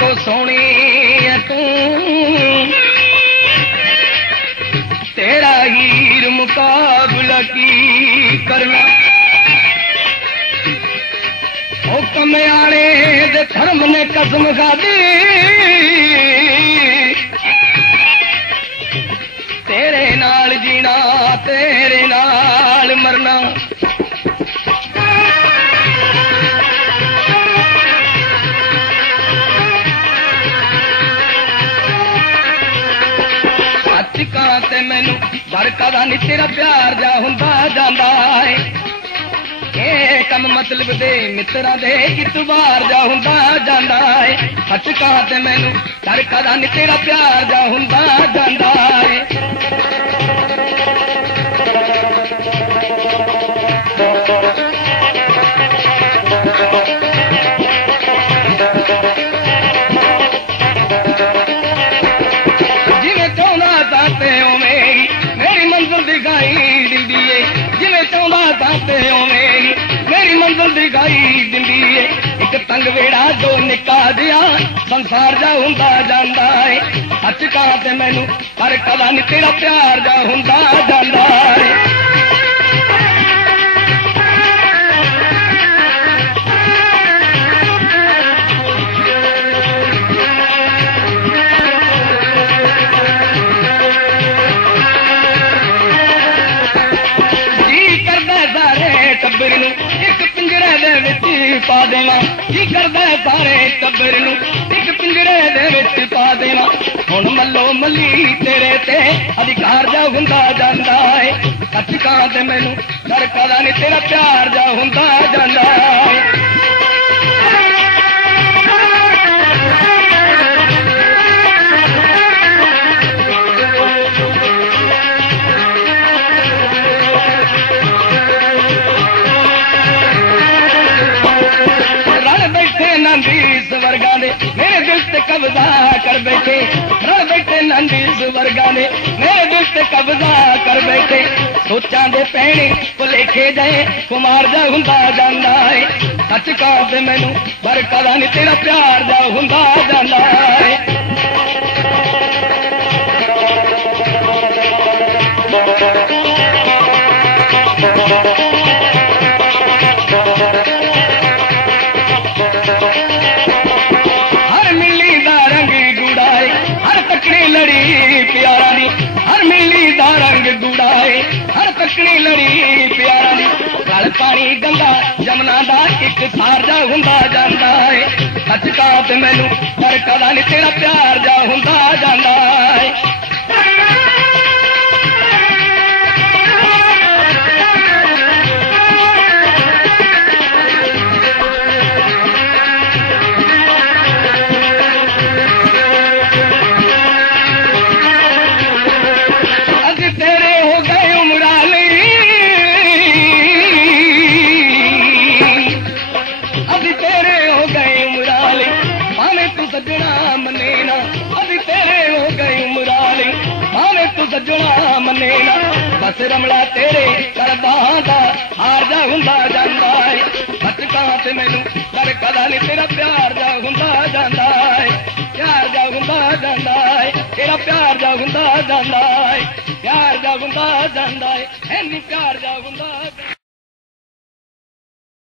को सोनी है तू, तेरा हीर मुकाबला की करना। ओ कमयाने दे धर्म ने कसम खादी, तेरे नाल जीना तेरे नाल मरना। ते मैनू बरका दा नी तेरा प्यार जा हुंदा जांदा है, ए कम मतलब दे मित्रा दे इतबार जा हुंदा जांदा है। हचका ते मैनू बरका दा नी तेरा प्यार जा हुंदा जांदा है। मेरी मंजिल दिखाई दिंदी है, एक तंग वेड़ा जो निका दिया संसार जा हुंदा जांदा है। हचका ते मैनू पर कदा नी तेरा प्यार जा हुंदा जांदा है। पा देना की करदा सारे टब्बर नू एक पिंजरे दे विच पा देना। हुण मल्लो मल्ली तेरे ते अधिकार जा हुंदा जांदा है। हचका ते मैनू डर कदा नी तेरा प्यार जा हुंदा जांदा है। वर्गा ने मेरे दिल से कब्जा कर बैठे, रल बैठे नंदी वर्गा ने मेरे दिल से कब्जा कर बैठे। सोचा दे पैने को लेके जाए कुमार जा हुंदा जांदा है। हचका ते मैनू बरका दा नी तेरा प्यार जा हुंदा जांदा है। लड़ी प्यारा नी हर मिली दा रंग गुड़ाए, हर तकड़ी लड़ी प्यारा नी। गल पानी गंगा जमुना दा एक सार जा हुंदा जांदा है। हचका ते मैनू पर कदा नी तेरा प्यार जा हुंदा जांदा है। सजना मनेना बस रमला तेरे करदा दा हार जा हुंदा जांदा है। हचका ते मैनू पर कदा नी तेरा प्यार जा हुंदा जांदा है। प्यार जा हुंदा जांदा है, तेरा प्यार जा हुंदा जांदा है। प्यार जा हुंदा जांदा है, ऐनी प्यार जा हुंदा